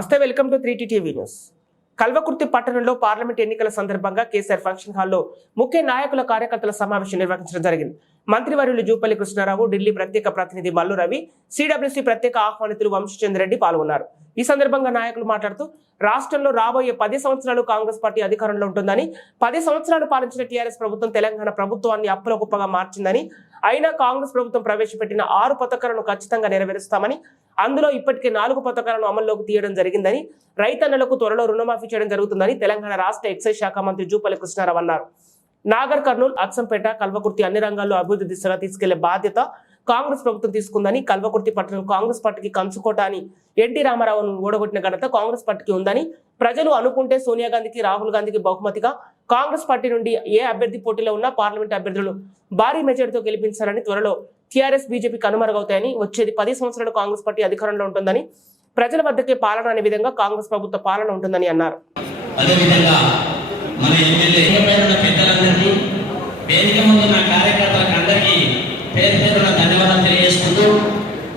నమస్తే welcome to three TV news. Kalwakurthy పట్టణంలో parliament ఎన్నికల సందర్భంగా కేసీఆర్ ఫంక్షన్ హాల్లో ముఖ్య నాయకుల కార్యకర్తల సమావేశం నిర్వహించడం జరిగింది. మంత్రివర్యులు జూపల్లి కృష్ణారావు ఢిల్లీ ప్రత్యేక ప్రతినిధి మల్లు రవి సిడబ్ల్యూసీ ప్రత్యేక ఆహ్వానితులు వంశీచంద్ర రెడ్డి పాల్గొన్నారు. ఈ సందర్భంగా నాయకులు మాట్లాడుతూ రాష్ట్రంలో రాబోయే పది సంవత్సరాలు కాంగ్రెస్ పార్టీ అధికారంలో ఉంటుందని పది సంవత్సరాలు పాలించిన టీఆర్ఎస్ ప్రభుత్వం తెలంగాణ ప్రభుత్వాన్ని అప్పుల కుప్పగా మార్చిందని అయినా కాంగ్రెస్ ప్రభుత్వం ప్రవేశపెట్టిన ఆరు పథకాలను ఖచ్చితంగా నెరవేరుస్తామని అందులో ఇప్పటికే నాలుగు పథకాలను అమల్లోకి తీయడం జరిగిందని రైతన్నలకు త్వరలో రుణమాఫీ చేయడం జరుగుతుందని తెలంగాణ రాష్ట్ర ఎక్సైజ్ శాఖ మంత్రి జూపల్లి కృష్ణారావు అన్నారు. నాగర్ కర్నూలు అచ్చంపేట కల్వకుర్తి అన్ని రంగాల్లో అభివృద్ధి దిశగా తీసుకెళ్ళే బాధ్యత కాంగ్రెస్ ప్రభుత్వం తీసుకుందని కల్వకుర్తి పట్టణం కాంగ్రెస్ పార్టీకి కంచుకోట అని ఎన్టీ రామారావును ఓడగొట్టిన ఘనత కాంగ్రెస్ పార్టీకి ఉందని ప్రజలు అనుకుంటే సోనియా గాంధీకి రాహుల్ గాంధీకి బహుమతిగా కాంగ్రెస్ పార్టీ నుండి ఏ అభ్యర్థి పోటీలో ఉన్నా పార్లమెంట్ అభ్యర్థులను భారీ మెజార్టీతో గెలిపించాలని త్వరలో టీఆర్ఎస్ బీజేపీ కనుమరుగవుతాయని వచ్చేది పది సంవత్సరాలు కాంగ్రెస్ పార్టీ అధికారంలో ఉంటుందని ప్రజల వద్దకే పాలన అనే విధంగా కాంగ్రెస్ ప్రభుత్వ పాలన ఉంటుందని అన్నారు.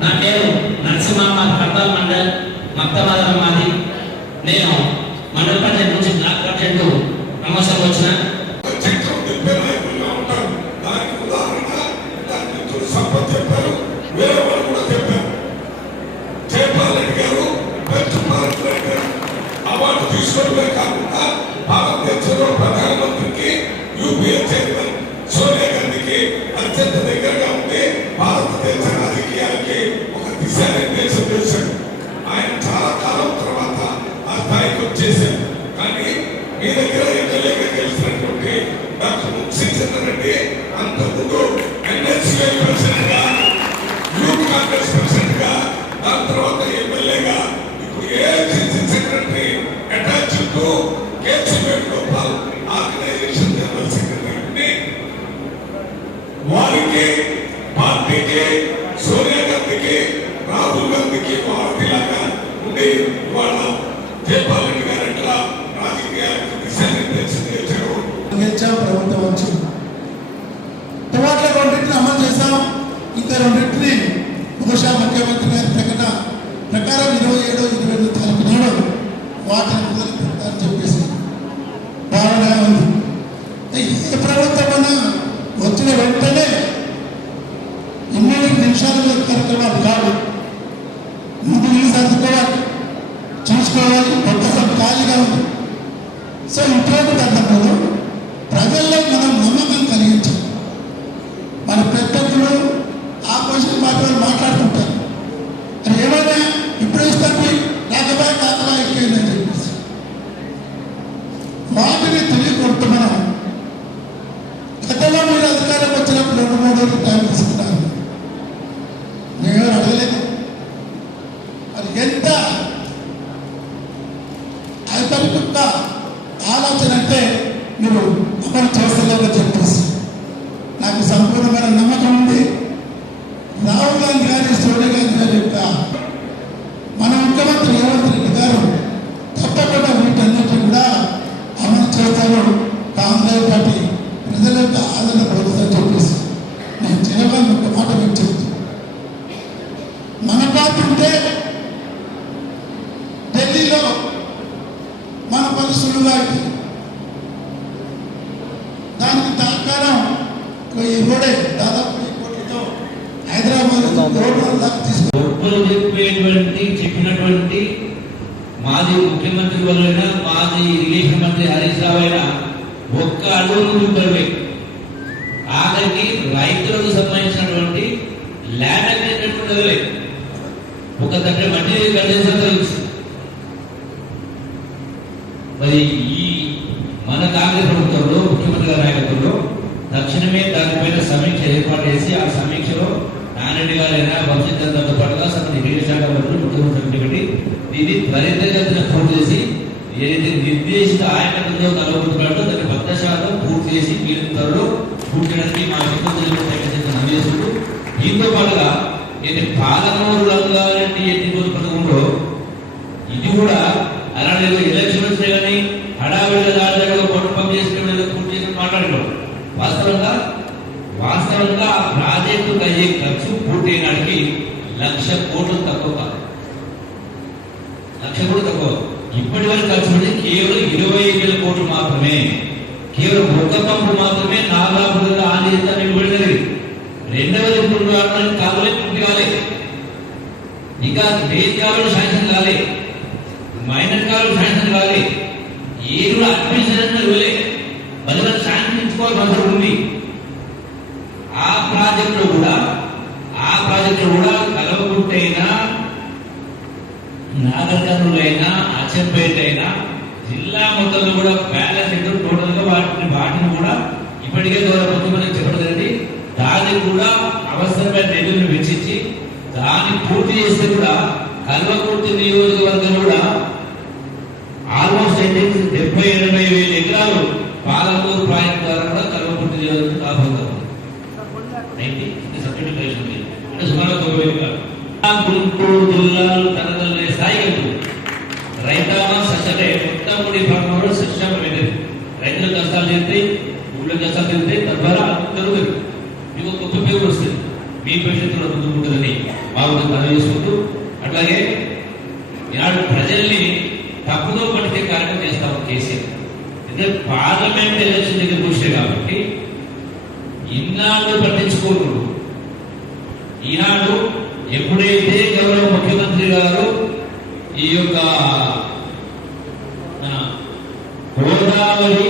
నా పేరు నరసింహమ్మ కర్నూలు మండల్ మక్తబాదం మాది. నేను మండల పంచాయతీ నుంచి బ్లాక్ ప్రెసిడెంట్ ప్రమోషన్ వచ్చిన అత్యంత ఉంటే ఉండి భారతదేశ రాజకీయాలకి ఒక దిశానిర్దేశం చేశాడు. ఆయన చాలా కాలం తర్వాత ఆ స్థాయికి వచ్చేసాడు కానీ మీ దగ్గర ఎమ్మెల్యేగా గెలిచినటువంటి డాక్టర్ మున్సీ చంద్రరెడ్డి అంతకుముందు ఎన్ఎస్సీ ప్రెసిడెంట్గా యూత్ కాంగ్రెస్ ప్రెసిడెంట్గా దాని తర్వాత ఎమ్మెల్యేగా ఇప్పుడు AICC secretary attach to KC Venugopal organisation general secretary వారికి పార్టీకి సోనియా గాంధీకి రాహుల్ గాంధీకి పార్టీలాగా ఉండి వాళ్ళ జయపాల్ రెడ్డి గారు ఎట్లా రాజకీయాలకు దిశానిర్దేశం చేశారు గెలిచాం ప్రభుత్వం వచ్చింది తర్వాత రెండింటిని అమలు చేశాం. ఇంకా రెండింటిని బహుశా ముఖ్యమంత్రి గారి ప్రకటన ప్రకారం ఇరవై ఏడో ఇరవై ఎనిమిది తారీఖు నాడు వాటిని మొదలు పెడతారని చెప్పేసి భావన ఉంది. ఏ ప్రభుత్వమైనా వచ్చిన వెంటనే ఎనిమిది నిమిషాల కార్యక్రమాలు కాదు ముందు నీళ్ళు సర్దుకోవాలి చూసుకోవాలి ఒక్కసారి ఖాళీగా ఉంది. సో ఇంట్లో తరుణంలో ప్రజల్లో మనం నమ్మకం కలిగించాం మన పెద్దలు ఆపోజిషన్ పార్టీ వాళ్ళు మాట్లాడుతుంటారు అది ఏమైనా ఇప్పుడు ఇస్తాను లేకపోతే కాకలా ఎక్కేదని చెప్పేసి వాటిని తెలియకూడదు మనం గతంలో మీరు అధికారం వచ్చినప్పుడు రెండు మూడు రోజులు టైం తీసుకున్నారు నేను అడగలేదు మరి ఎంత అపరిపక్వ ఆలోచన అంటే మీరు అమలు చేస్తలేదో చెప్పేసి నాకు సంపూర్ణమైన నమ్మకం ఉంది రాహుల్ గాంధీ గారి సోనియా గాంధీ గారి యొక్క మన ముఖ్యమంత్రి రేవంత్ రెడ్డి గారు తప్పకుండా వీటన్నిటిని కూడా అమలు చేస్తారు కాంగ్రెస్ పార్టీ ప్రజల యొక్క ఆదరణ పొందుతుందని చెప్పేసి నేను చిన్నగా ఒక మాట మీకు చెప్తాను మన ఢిల్లీలో మన పని సులువుగా దానికి తాకారం ఈ రోడే దాదాపు ఈ కోట్లతో హైదరాబాద్ రోడ్డు చెప్పేటువంటి చెప్పినటువంటి మాజీ ముఖ్యమంత్రి వాళ్ళైనా మాజీ ఇరిగేషన్ మంత్రి హరీష్ రావు అయినా ఒక్క అడుగు చూపడమే ఆఖరికి రైతులకు సంబంధించినటువంటి ల్యాండ్ అగ్రిమెంట్ ఉండదులే ఒక తండ్రి మట్టి కండిషన్ తెలుసు. మరి ఈ మన కాంగ్రెస్ ప్రభుత్వంలో ముఖ్యమంత్రి గారి నాయకత్వంలో తక్షణమే దానిపైన సమీక్ష ఏర్పాటు చేసి ఆ సమీక్షలో నారెడ్డి గారైనా భవిష్యత్తు పాటుగా సగం నిర్దేశాఖ మంత్రులు ముఖ్యమంత్రి పెట్టి దీన్ని త్వరితగతిన పూర్తి చేసి ఏదైతే నిర్దేశిత ఆయకట్టులో కలుగుతున్నాడో దాన్ని భక్త శాతం పూర్తి చేసి మీరు త్వరలో పూర్తి చేయడానికి మా ముఖ్యమంత్రి అందజేస్తూ దీంతో పాటుగా నేను పాలమూరు రంగారెడ్డి ఎన్ని పథకంలో ఇది కూడా అలాంటి ఎలక్షన్ వస్తే కానీ హడావిడిగా దాదాపుగా పొట్టు పని చేసుకుని పూర్తి చేసి మాట్లాడడం వాస్తవంగా వాస్తవంగా ఆ ప్రాజెక్టుకు అయ్యే ఖర్చు పూర్తయినాడికి లక్ష కోట్లు తక్కువ కాదు. లక్ష కూడా తక్కువ. ఇప్పటి వరకు ఖర్చు కేవలం ఇరవై వేల కోట్లు మాత్రమే కేవలం ఒక్క పంపు మాత్రమే నాలుగు ఆంధ్ర నిలబడింది రెండవది ఇప్పుడు కావాలి కాలువలే కాలేదు ఇంకా బేస్ కాలువలు శాంక్షన్ కాలే మైనర్ కాలువలు శాంక్షన్ కాలే ఏది కూడా అడ్మినిస్ట్రేషన్ ఇవ్వలే బదులు శాంక్షన్ అవసరం ఉంది. ఆ ప్రాజెక్టులో కూడా ఆ ప్రాజెక్టులో కూడా కలవగుట్టైనా నాగర్కర్నూలు అయినా అచ్చంపేట అయినా జిల్లా మొత్తంలో కూడా బ్యాలెన్స్ ఎంత టోటల్గా వాటిని వాటిని కూడా ఇప్పటికే గౌరవ ముఖ్యమంత్రి చెప్పడం జరిగింది దాన్ని కూడా అవసరమైన నిధులను వెచ్చించి దాన్ని పూర్తి చేస్తే కూడా కల్వకుర్తి నియోజకవర్గం కూడా ఆల్మోస్ట్ అయితే డెబ్బై ఎనభై వేల ఎకరాలు పాలమూరు ప్రాజెక్ట్ ద్వారా కూడా కల్వకుర్తి నియోజకవర్గం కాబోతారు నైన్టీ సబ్సిడీ ప్రైస్ ఉంది అంటే సుమారు తొంభై ఎకరాలు ఆ గుంటూరు జిల్లాలు తనదల్లే స్థాయి వెళ్తుంది రైతాంగం ససటే మొత్తం కూడా ఈ ప్రాంతంలో శిక్షణ వెళ్ళేది రైతుల కష్టాలు తీరుతాయి ఊళ్ళో కష్టాలు తీరుతాయి తద్వారా జరుగుతుంది మీకు ఒక గొప్ప పేరు వస్తుంది మీ భవిష్యత్తులో ముందు ఉంటుందని మా వద్ద పని చేసుకుంటూ అట్లాగే ఈనాడు ప్రజల్ని తప్పుదో పట్టితే కార్యక్రమం చేస్తాము కేసీఆర్ ఎందుకంటే పార్లమెంట్ ఎలక్షన్ దగ్గర కూర్చే కాబట్టి ఇన్నాళ్ళు పట్టించుకోకూడదు ఈనాడు ఎప్పుడైతే గౌరవ ముఖ్యమంత్రి గారు ఈ యొక్క మన గోదావరి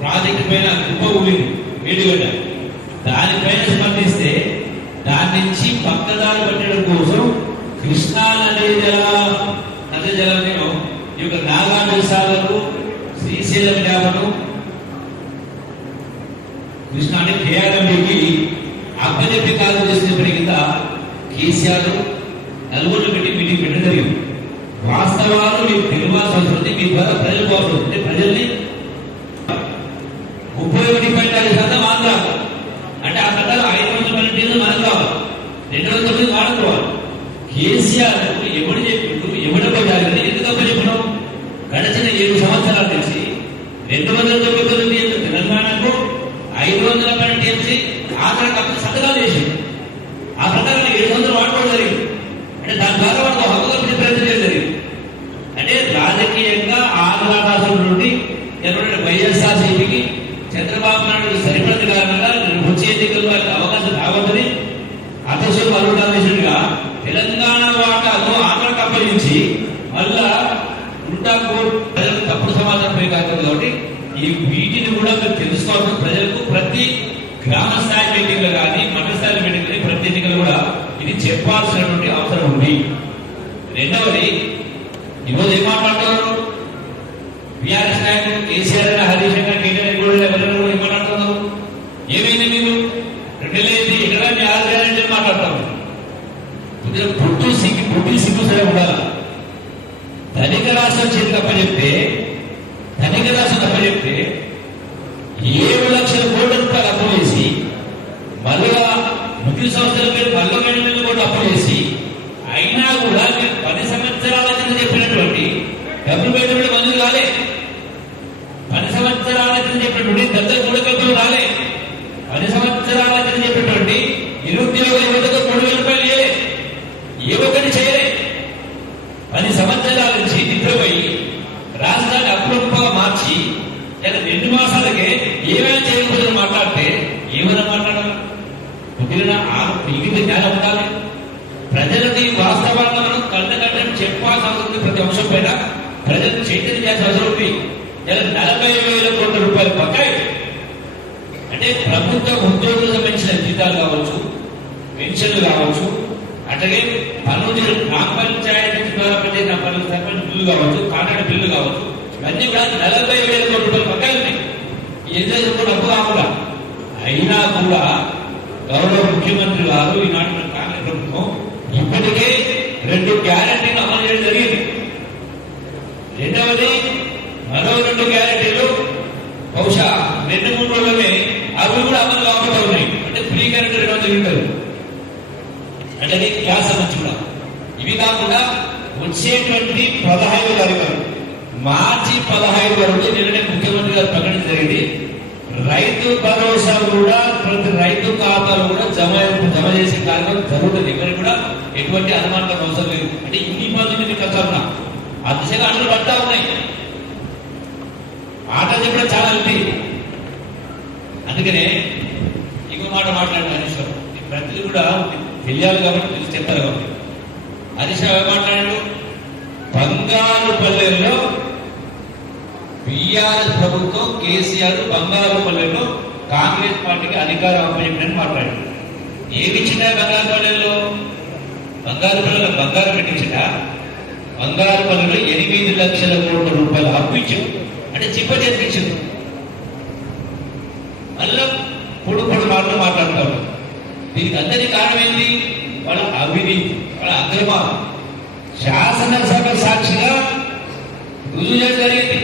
ప్రాజెక్టు పైన కుప్ప ఊరింది వేడిగడ్డ దానిపైన స్పందిస్తే దాని నుంచి పక్కదారి పట్టడం కోసం కృష్ణా నది జల నది జలం ఈ యొక్క నాగార్జున సాగర్కు శ్రీశైలం డ్యామును కృష్ణ కేఆర్ఎండికి కేఆర్ఎంకి అప్పచెప్పి కేసీఆర్ నలుగురు పెట్టి మీటింగ్ పెట్టడం జరిగింది. వాస్తవాలు మీకు తెలియాల్సిన అవసరం మీ ద్వారా ప్రజలు అవసరం ప్రజల్ని ముప్పై ఒకటి పాయింట్ ఐదు శాతం ఆంధ్ర. అంటే ఆ ప్రకారం ఐదు వందల పన్నెండు మనకు కావాలి. రెండు వందల తొమ్మిది వాడుకోవాలి కేసీఆర్ ఎవడు చెప్పిండు ఎవడో జాగ్రత్త ఎందుకు అప్ప చెప్పడం గడిచిన ఏడు సంవత్సరాల నుంచి రెండు వందల తొమ్మిది తొమ్మిది ఏళ్ళు తెలంగాణకు ఐదు వందల పన్నెండు టీఎంసీ ఆంధ్ర కప్పు సంతకాలు చేసింది ఆ ప్రకారం ఏడు వందలు వాడుకోవడం జరిగింది అంటే దాని ద్వారా వాళ్ళకు హక్కు కల్పించే ప్రయత్నం చేయడం జరిగింది అంటే రాజకీయంగా ఆంధ్ర రాష్ట్రం నుండి ఎవరైనా వైఎస్ఆర్ సిపికి చంద్రబాబు నాయుడు సరిపడి కారణంగా వచ్చే ఎన్నికల్లో వాళ్ళకి అవకాశం రావద్దని అధ్యక్షులు అరుణాదేశుడిగా తెలంగాణ వాటాను ఆంధ్రకు అప్పగించి మళ్ళా ఉల్టా ప్రజలకు తప్పుడు సమాచారం పోయి కాదు కాబట్టి ఈ వీటిని కూడా మీరు తెలుసుకోవాల్సిన ప్రజలకు ప్రతి గ్రామ స్థాయి మీటింగ్లు కానీ మండల స్థాయి మీటింగ్లు ప్రతి ఎన్నికలు కూడా ఇది చెప్పాల్సినటువంటి అవసరం ఉంది. రెండవది ఈరోజు ఏం మాట్లాడుతున్నారు? బీఆర్ఎస్ నాయకులు కేసీఆర్ అయినా హరీష్ అయినా కేటీఆర్ కూడా ఎవరైనా కూడా ఏం మాట్లాడుతున్నారు? ఏమైంది మీరు రెండేళ్ళైంది ఇక్కడ మీ ఆదాయాన్ని మాట్లాడతారు కొద్దిగా పుట్టు సిగ్గు పుట్టి సిగ్గు సరే ఉండాలి? రాసి రాష్ట్రం తప్ప చెప్తే ధనిక రాసి తప్ప చెప్తే ఏడు లక్షల కోట్ల రూపాయలు అప్పు చేసి మళ్ళా ముఖ్య సంస్థల పేరు మళ్ళీ వేల కోట్లు అప్పు చేసి అయినా కూడా మీరు పది సంవత్సరాల కింద చెప్పినటువంటి డబ్బులు పెట్టబడి మంజూరు కాలే పది సంవత్సరాల కింద చెప్పినటువంటి దత్తత కూడకలు రాలే పది సంవత్సరాల కింద చెప్పినటువంటి నిరుద్యోగ యువతకు మూడు వేల రూపాయలు ఇవ్వలే ఏ ఒక్కటి చేయలే పది సంవత్సరాల నుంచి నిద్రపోయి రాష్ట్రాన్ని అప్పుడప్పుగా మార్చి ఇలా రెండు మాసాలకే ఏమైనా చేయకపోతే మాట్లాడితే ఏమైనా మాట్లాడాలి కొద్దిగా మిగిలిన జ్ఞానం ఉండాలి ప్రజలకి వాస్తవాలను మనం కళ్ళకట్టం చెప్పాల్సిన అవసరం ఉంది ప్రతి అంశం పైన ప్రజలు చైతన్యం చేయాల్సిన అవసరం ఉంది ఇలా నలభై వేల కోట్ల రూపాయలు పక్కాయి అంటే ప్రభుత్వ ఉద్యోగులకు సంబంధించిన జీతాలు కావచ్చు పెన్షన్లు కావచ్చు అట్లాగే పనులు గ్రామ పంచాయతీ ద్వారా పెట్టే పనులు సర్పంచ్ బిల్లు కావచ్చు కాంట్రాక్ట్ బిల్లు కావచ్చు ఇవన్నీ కూడా నలభై వేల కోట్ల రూపాయలు పక్కన ఉన్నాయి. ఏదైతే డబ్బు కాకుండా అయినా కూడా గౌరవ ముఖ్యమంత్రి గారు ఈనాటి మన కాంగ్రెస్ ప్రభుత్వం ఇప్పటికే రెండు గ్యారంటీలు అమలు చేయడం జరిగింది. రెండవది మరో రెండు గ్యారంటీలు బహుశా రెండు మూడు రోజులనే అవి కూడా అమలు కాకుండా ఉన్నాయి అంటే ఫ్రీ కరెంట్ ఉంటారు. అంటే అది గ్యాస్ కూడా. ఇవి కాకుండా వచ్చేటువంటి పదహైదు తారీఖు మార్చి పదహైదు వరకు నిన్ననే ముఖ్యమంత్రి గారు ప్రకటన జరిగింది. రైతు భరోసా కూడా ప్రతి రైతు ఖాతాలో కూడా జమ జమ చేసే కార్యక్రమం జరుగుతుంది. ఎవరికి కూడా ఎటువంటి అనుమానం అవసరం లేదు. అంటే ఇన్ని పనులు మీకు కథ ఆ దిశగా పడతా ఉన్నాయి. ఆట చెప్పడం చాలా ఉంది అందుకనే ఇంకో మాట మాట్లాడిన హరీష్ రావు కూడా తెలియాలి కాబట్టి తెలిసి చెప్తారు కాబట్టి. హరీష్ మాట్లాడు మాట్లాడాడు? బంగారు పల్లెల్లో బీఆర్ఎస్ ప్రభుత్వం కేసీఆర్ బంగారు పల్లెల్లో కాంగ్రెస్ పార్టీకి అధికారం అప్పచెప్పినని మాట్లాడాడు. ఏమిచ్చినా బంగారు పల్లెల్లో బంగారు పల్లెలో బంగారం పెట్టించిన బంగారు పల్లెలో ఎనిమిది లక్షల కోట్ల రూపాయలు అప్పు ఇచ్చారు అంటే చిప్ప చేతికిచ్చింది మళ్ళా పొడు పొడు మాటలు మాట్లాడుతూ దీనికి అందరి కారణం ఏంటి వాళ్ళ అవినీతి వాళ్ళ అక్రమాలు శాసనసభ సాక్షిగా రుజువు చేయడం జరిగింది